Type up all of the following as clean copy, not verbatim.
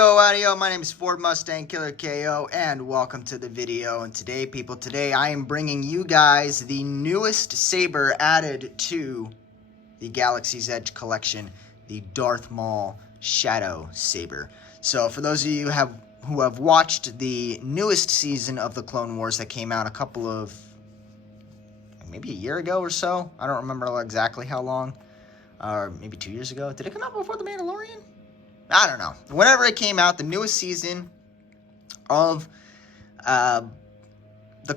Howdy, my name is fordmustangkillerko, and welcome to the video. And today, people, I am bringing you guys the newest Saber added to the Galaxy's Edge collection, the Darth Maul Shadow Saber. So, for those of you who have watched the newest season of the Clone Wars that came out maybe a year ago or so, I don't remember exactly how long, or maybe 2 years ago. Did it come out before The Mandalorian? I don't know. Whenever it came out, the newest season of the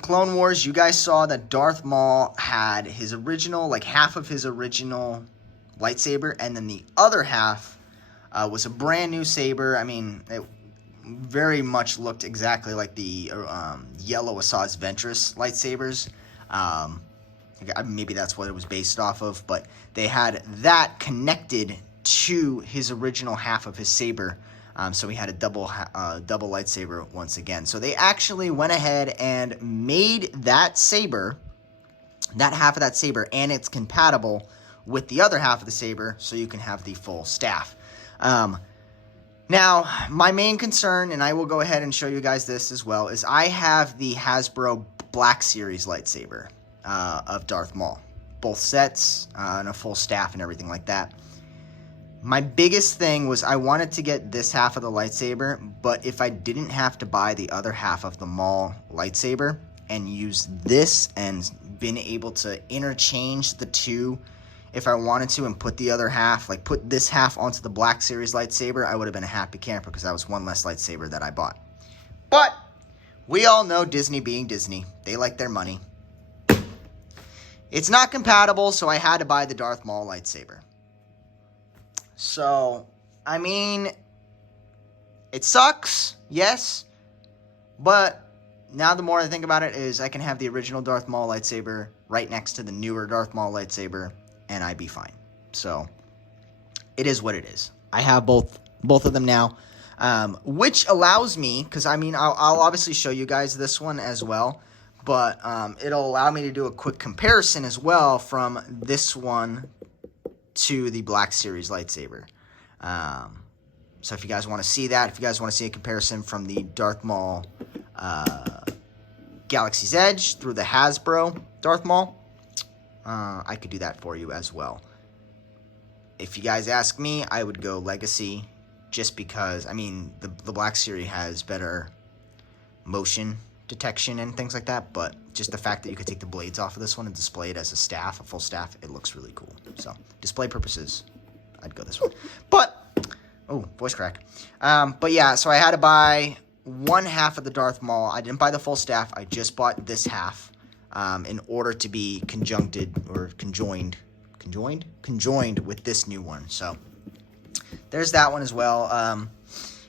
Clone Wars, you guys saw that Darth Maul had his original, half of his original lightsaber, and then the other half was a brand new saber. I mean, it very much looked exactly like the yellow Asajj Ventress lightsabers. Maybe that's what it was based off of, but they had that connected to his original half of his saber, so he had a double lightsaber once again. So they actually went ahead and made that saber, that half of that saber, and it's compatible with the other half of the saber, so you can have the full staff. Now, my main concern, and I will go ahead and show you guys this as well, is I have the Hasbro Black Series lightsaber of Darth Maul. Both sets, and a full staff and everything like that. My biggest thing was I wanted to get this half of the lightsaber, but if I didn't have to buy the other half of the Maul lightsaber and use this and been able to interchange the two if I wanted to and put the other half, put this half onto the Black Series lightsaber, I would have been a happy camper because that was one less lightsaber that I bought. But we all know Disney being Disney. They like their money. It's not compatible, so I had to buy the Darth Maul lightsaber. So, I mean, it sucks, yes, but now the more I think about it is I can have the original Darth Maul lightsaber right next to the newer Darth Maul lightsaber, and I'd be fine. So, it is what it is. I have both of them now, which allows me, because I mean, I'll obviously show you guys this one as well, but it'll allow me to do a quick comparison as well from this one to the Black Series lightsaber. So if you guys want to see that, if you guys want to see a comparison from the Darth Maul Galaxy's Edge through the Hasbro Darth Maul, I could do that for you as well. If you guys ask me, I would go Legacy, just because, I mean, the Black Series has better motion detection and things like that, but just the fact that you could take the blades off of this one and display it as a staff, a full staff, it looks really cool. So, display purposes, I'd go this one. But, oh, voice crack. But yeah, so I had to buy one half of the Darth Maul. I didn't buy the full staff. I just bought this half in order to be conjoined with this new one. So, there's that one as well.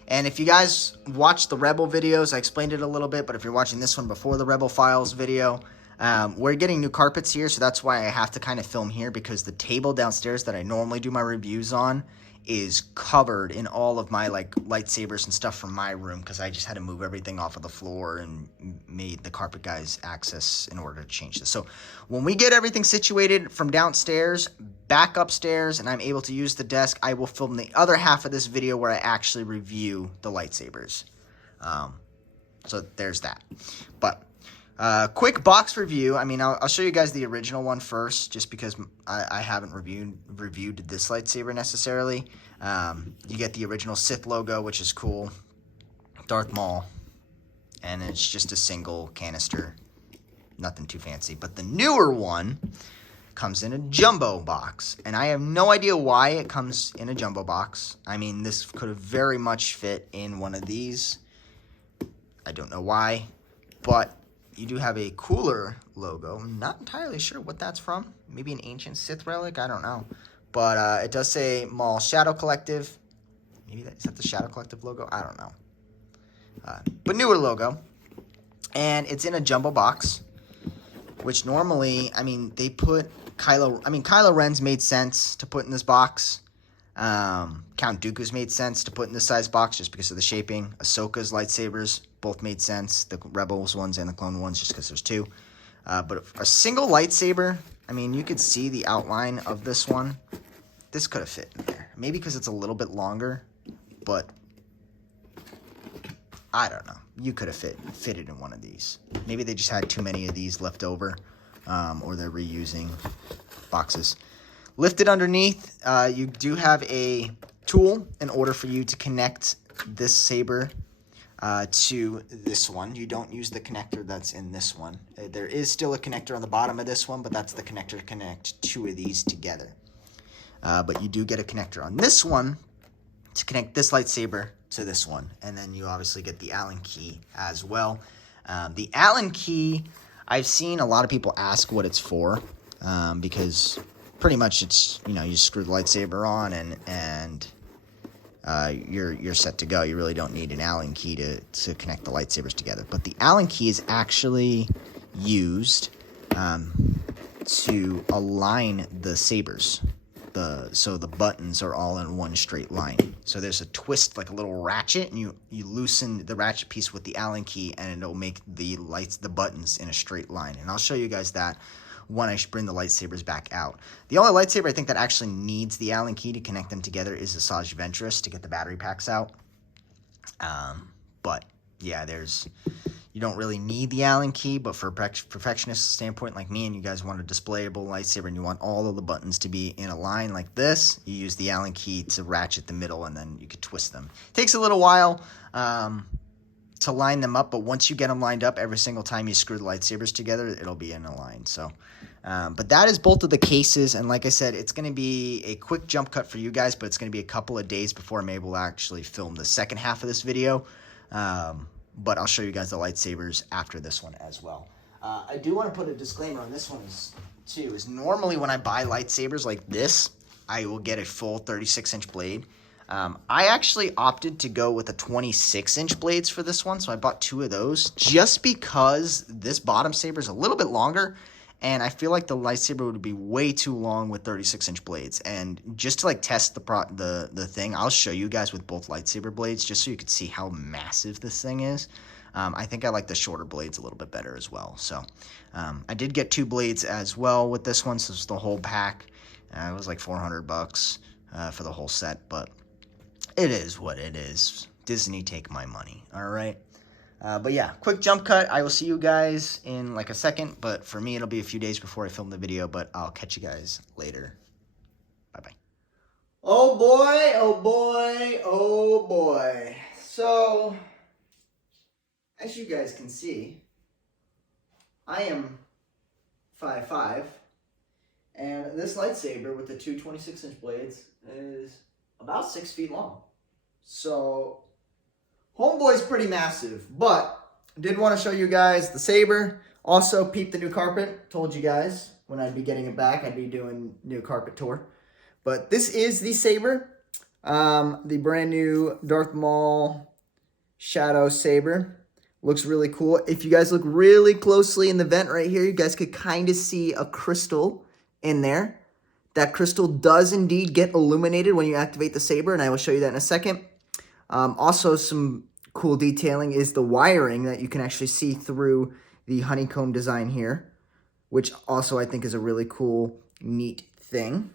And if you guys watch the Rebel videos, I explained it a little bit, but if you're watching this one before the Rebel Files video, we're getting new carpets here, so that's why I have to kind of film here, because the table downstairs that I normally do my reviews on is covered in all of my lightsabers and stuff from my room, because I just had to move everything off of the floor and made the carpet guys access in order to change this. So when we get everything situated from downstairs back upstairs and I'm able to use the desk, I will film the other half of this video where I actually review the lightsabers. So there's that. But quick box review. I mean, I'll show you guys the original one first, just because I haven't reviewed this lightsaber necessarily. You get the original Sith logo, which is cool. Darth Maul. And it's just a single canister. Nothing too fancy. But the newer one comes in a jumbo box. And I have no idea why it comes in a jumbo box. I mean, this could have very much fit in one of these. I don't know why. But you do have a cooler logo. I'm not entirely sure what that's from. Maybe an ancient Sith relic? I don't know. But it does say Maul Shadow Collective. Maybe is that the Shadow Collective logo? I don't know. But newer logo. And it's in a jumbo box, which normally, I mean, they put Kylo Ren's made sense to put in this box. Count Dooku's made sense to put in this size box just because of the shaping. Ahsoka's lightsabers both made sense. The Rebels ones and the Clone ones, just because there's two. But a single lightsaber, I mean, you could see the outline of this one. This could have fit in there. Maybe because it's a little bit longer, but I don't know. You could have fitted in one of these. Maybe they just had too many of these left over, or they're reusing boxes. Lifted underneath, you do have a tool in order for you to connect this saber to this one. You don't use the connector that's in this one. There is still a connector on the bottom of this one, but that's the connector to connect two of these together. But you do get a connector on this one to connect this lightsaber to this one. And then you obviously get the Allen key as well. The Allen key, I've seen a lot of people ask what it's for, because pretty much it's, you know, you screw the lightsaber on and you're set to go. You really don't need an Allen key to connect the lightsabers together. But the Allen key is actually used to align the sabers. So the buttons are all in one straight line. So there's a twist, like a little ratchet, and you loosen the ratchet piece with the Allen key, and it'll make the buttons in a straight line. And I'll show you guys that when I bring the lightsabers back out. The only lightsaber I think that actually needs the Allen key to connect them together is the Saj Ventress to get the battery packs out. But yeah, you don't really need the Allen key, but for a perfectionist standpoint like me, and you guys want a displayable lightsaber and you want all of the buttons to be in a line like this, you use the Allen key to ratchet the middle, and then you can twist them. It takes a little while to line them up, but once you get them lined up, every single time you screw the lightsabers together, it'll be in a line. So, but that is both of the cases, and like I said, it's going to be a quick jump cut for you guys, but it's going to be a couple of days before I'm able to actually film the second half of this video. But I'll show you guys the lightsabers after this one as well. I do want to put a disclaimer on this one too, is normally when I buy lightsabers like this, I will get a full 36-inch blade. I actually opted to go with a 26-inch blades for this one, so I bought two of those just because this bottom saber is a little bit longer, and I feel like the lightsaber would be way too long with 36-inch blades. And just to like test the thing, I'll show you guys with both lightsaber blades just so you can see how massive this thing is. I think I like the shorter blades a little bit better as well. So I did get two blades as well with this one, so it's the whole pack. It was like $400 for the whole set, but it is what it is. Disney, take my money, all right? But yeah, quick jump cut. I will see you guys in like a second, but for me, it'll be a few days before I film the video, but I'll catch you guys later. Bye-bye. Oh boy, oh boy, oh boy. So, as you guys can see, I am 5'5", and this lightsaber with the two 26-inch blades is about 6 feet long. So, homeboy's pretty massive, but did want to show you guys the saber. Also, peep the new carpet. Told you guys when I'd be getting it back, I'd be doing new carpet tour. But this is the saber, the brand new Darth Maul Shadow Saber. Looks really cool. If you guys look really closely in the vent right here, you guys could kind of see a crystal in there. That crystal does indeed get illuminated when you activate the saber, and I will show you that in a second. Also, some cool detailing is the wiring that you can actually see through the honeycomb design here, which also I think is a really cool, neat thing.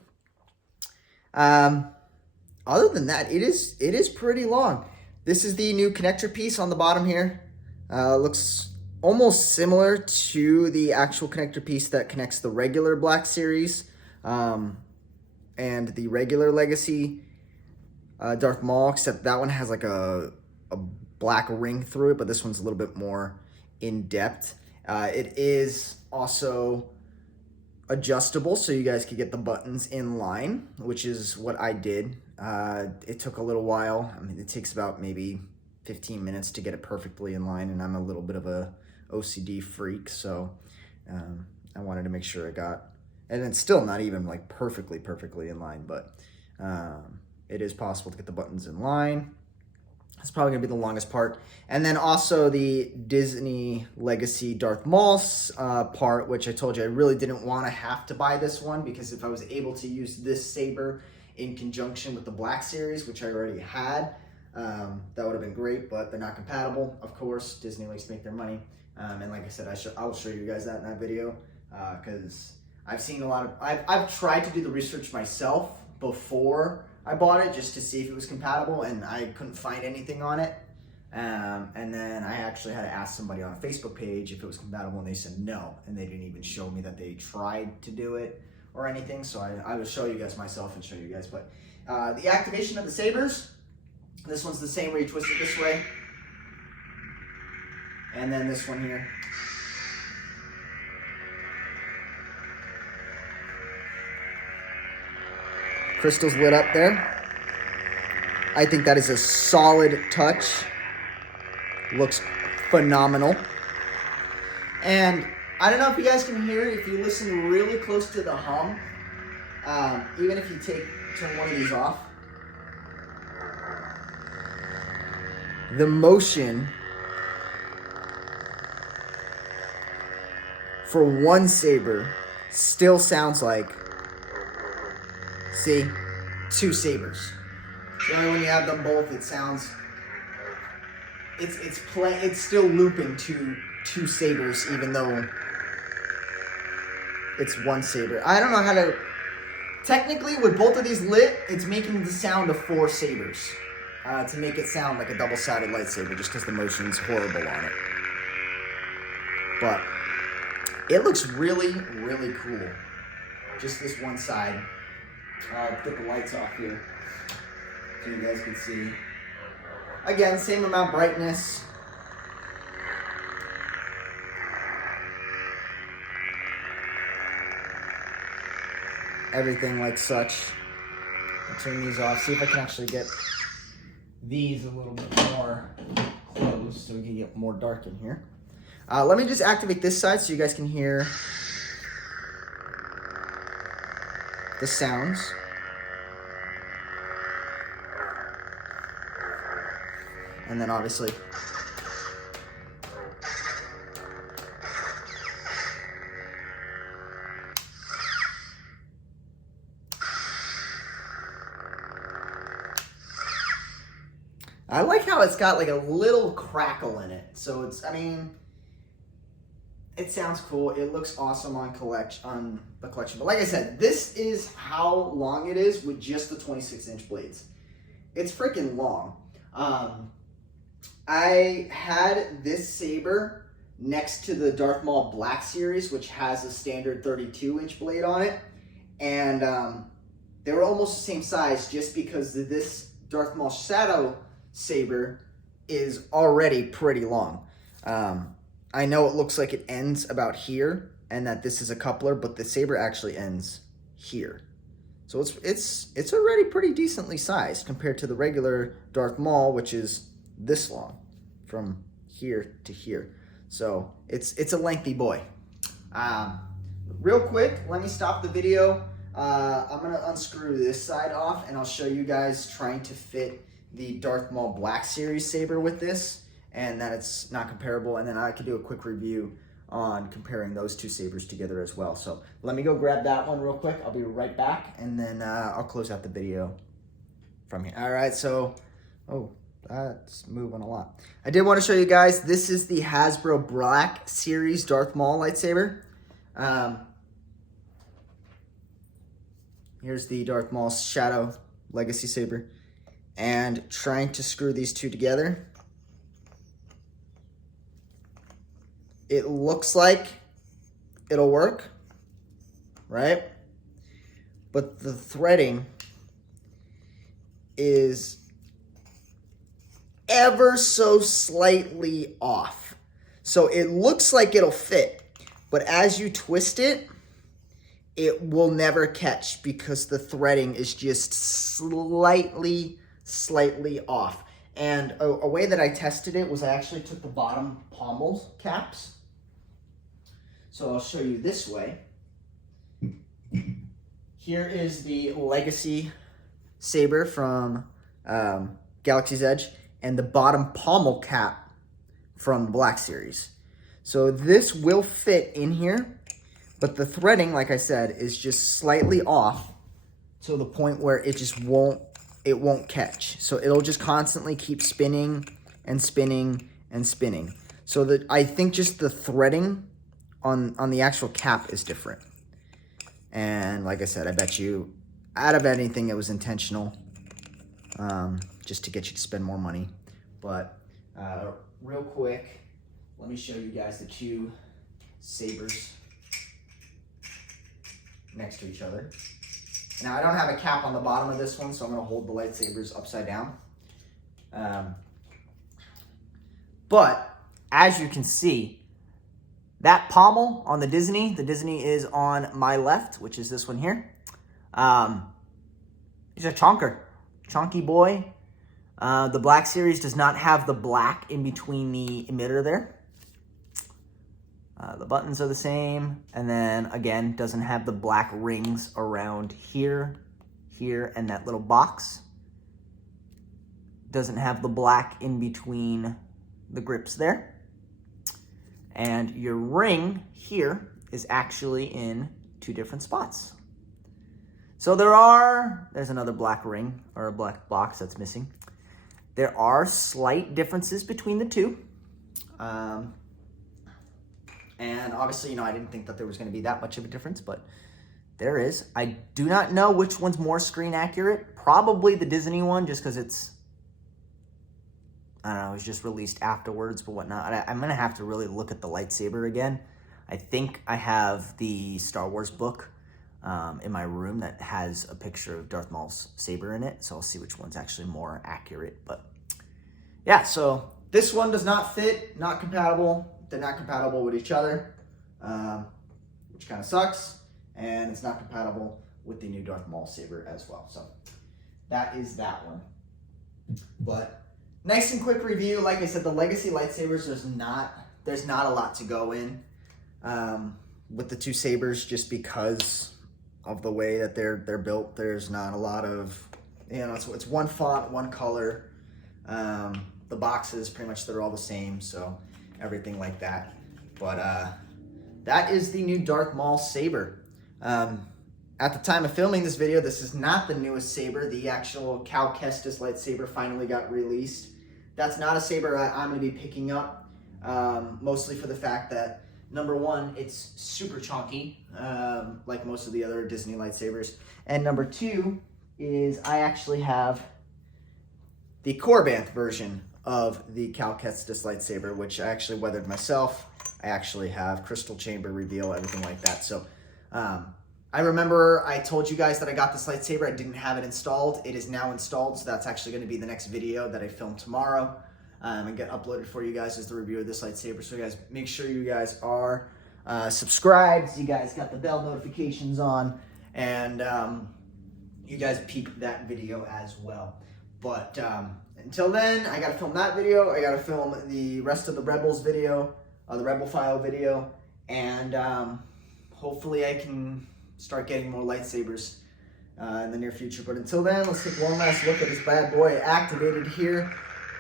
Other than that, it is pretty long. This is the new connector piece on the bottom here. Looks almost similar to the actual connector piece that connects the regular Black Series and the regular Legacy Darth Maul, except that one has like a black ring through it, but this one's a little bit more in-depth. It is also adjustable, so you guys could get the buttons in line, which is what I did. It took a little while. I mean, it takes about maybe 15 minutes to get it perfectly in line, and I'm a little bit of a OCD freak, so I wanted to make sure I got, and it's still not even like perfectly in line, but it is possible to get the buttons in line. It's probably gonna be the longest part. And then also the Disney Legacy Darth Maul part, which I told you I really didn't want to have to buy this one, because if I was able to use this saber in conjunction with the Black Series, which I already had, that would have been great, but they're not compatible. Of course, Disney likes to make their money. And like I said, I will show you guys that in that video, because I've seen a lot of, I've tried to do the research myself before I bought it just to see if it was compatible, and I couldn't find anything on it. And then I actually had to ask somebody on a Facebook page if it was compatible, and they said no, and they didn't even show me that they tried to do it or anything. So I will show you guys myself and show you guys. But the activation of the Sabers, this one's the same where you twist it this way, and then this one here. Crystal's lit up there. I think that is a solid touch. Looks phenomenal. And I don't know if you guys can hear it if you listen really close to the hum. Even if you turn one of these off. The motion for one saber still sounds like, see, two sabers. The only when you have them both, it sounds, it's still looping two sabers, even though it's one saber. I don't know how to, technically with both of these lit, it's making the sound of 4 sabers to make it sound like a double-sided lightsaber, just because the motion's horrible on it. But it looks really, really cool. Just this one side. Put the lights off here so you guys can see. Again, same amount brightness. Everything like such. I'll turn these off. See if I can actually get these a little bit more closed so we can get more dark in here. Let me just activate this side so you guys can hear the sounds. And then obviously I like how it's got like a little crackle in it. So it's, I mean, it sounds cool. It looks awesome on the collection. But like I said, this is how long it is with just the 26-inch blades. It's freaking long. I had this saber next to the Darth Maul Black Series, which has a standard 32-inch blade on it. And they were almost the same size just because this Darth Maul Shadow Saber is already pretty long. I know it looks like it ends about here and that this is a coupler, but the saber actually ends here. So it's already pretty decently sized compared to the regular Darth Maul, which is this long from here to here. So it's a lengthy boy. Real quick, let me stop the video. I'm gonna unscrew this side off and I'll show you guys trying to fit the Darth Maul Black Series saber with this, and that it's not comparable, and then I could do a quick review on comparing those two sabers together as well. So let me go grab that one real quick. I'll be right back, and then I'll close out the video from here. All right, so, oh, that's moving a lot. I did want to show you guys, this is the Hasbro Black Series Darth Maul lightsaber. Here's the Darth Maul Shadow Legacy Saber. And trying to screw these two together. It looks like it'll work, right? But the threading is ever so slightly off. So it looks like it'll fit, but as you twist it, it will never catch because the threading is just slightly off. And a way that I tested it was I actually took the bottom pommel caps. So I'll show you this way. Here is the Legacy Saber from Galaxy's Edge and the bottom pommel cap from the Black Series. So this will fit in here, but the threading, like I said, is just slightly off to the point where it just won't catch. So it'll just constantly keep spinning and spinning and spinning. So that I think just the threading on the actual cap is different. And like I said, I bet you out of anything it was intentional, just to get you to spend more money. But Real quick, let me show you guys the two sabers next to each other. Now, I don't have a cap on the bottom of this one, so I'm going to hold the lightsabers upside down. But as you can see, that pommel on the Disney is on my left, which is this one here. He's a chunky boy. The Black Series does not have the black in between the emitter there. The buttons are the same, and then again, doesn't have the black rings around here, and that little box. Doesn't have the black in between the grips there. And your ring here is actually in two different spots. So there's another black ring, or a black box that's missing. There are slight differences between the two. And obviously, I didn't think that there was going to be that much of a difference, but there is. I do not know which one's more screen accurate. Probably the Disney one, just because it's, I don't know, it was just released afterwards, but whatnot. I'm going to have to really look at the lightsaber again. I think I have the Star Wars book in my room that has a picture of Darth Maul's saber in it, so I'll see which one's actually more accurate. But yeah, so this one does not fit, not compatible. They're not compatible with each other, which kind of sucks, and it's not compatible with the new Darth Maul saber as well. So that is that one. But nice and quick review. Like I said, the Legacy lightsabers, there's not a lot to go in with the two sabers, just because of the way that they're built. There's not a lot of, it's one font, one color. The boxes, pretty much, they're all the same, so everything like that. But that is the new Darth Maul saber. At the time of filming this video, this is not the newest saber. The actual Cal Kestis lightsaber finally got released. That's not a saber I'm going to be picking up, mostly for the fact that, number one, it's super chunky, like most of the other Disney lightsabers. And number two is I actually have the Korbanth version of the Cal Kestis lightsaber, which I actually weathered myself. I actually have crystal chamber reveal, everything like that. So I remember I told you guys that I got this lightsaber. I didn't have it installed. It is now installed, so that's actually going to be the next video that I film tomorrow and get uploaded for you guys as the review of this lightsaber. So you guys, make sure you guys are subscribed. You guys got the bell notifications on, and you guys peep that video as well. But until then, I gotta film that video. I gotta film the rest of the Rebels video, the Rebel File video, and hopefully I can start getting more lightsabers in the near future. But until then, let's take one last look at this bad boy activated here.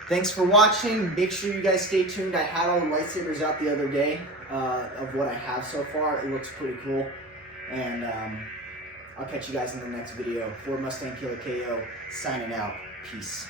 Thanks for watching. Make sure you guys stay tuned. I had all the lightsabers out the other day of what I have so far. It looks pretty cool. And I'll catch you guys in the next video. Ford Mustang Killer KO signing out. Peace.